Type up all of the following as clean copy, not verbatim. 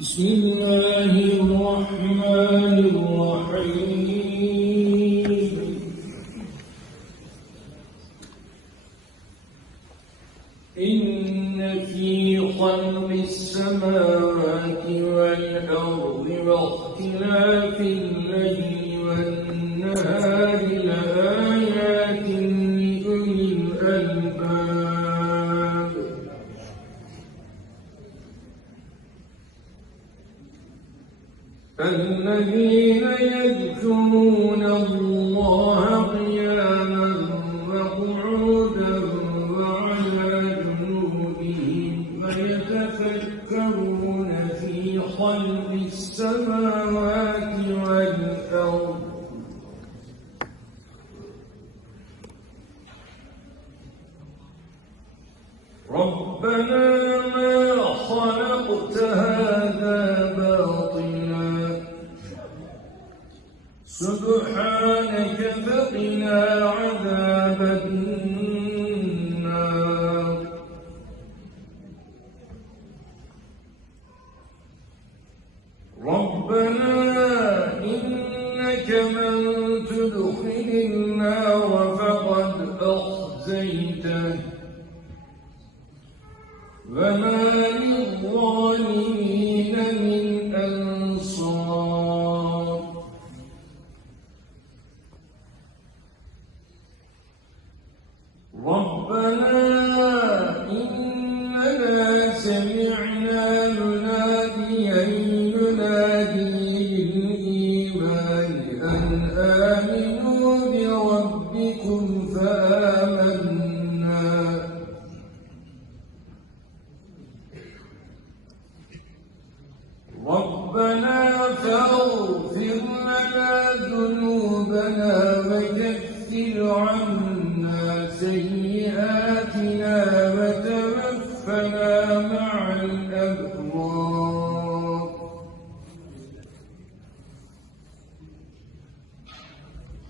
بسم الله الرحمن الرحيم. إن في خلق السماوات والأرض واختلاف الليل والنهار لآيات لأولي الألباب. الذين يذكرون الله قياما وقعودا وعلى جنوبهم ويتفكرون في خلق السماوات والأرض ربنا ما خلقت هذا باطلا سبحانك فقنا عذاب النار. ربنا إنك من تدخل النار فقد أخزيته وما للظالمين من أنصار. ربنا إننا سمعنا مناديا ينادي للإيمان أن آمنوا بربكم فآمنا. ربنا فاغفر لنا ذنوبنا وكفر عنا سيئاتنا وتوفنا مع الأبرار.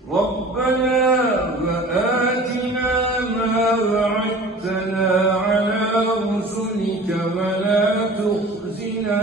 ربنا وآتنا ما وعدتنا على رسلك ولا تخزنا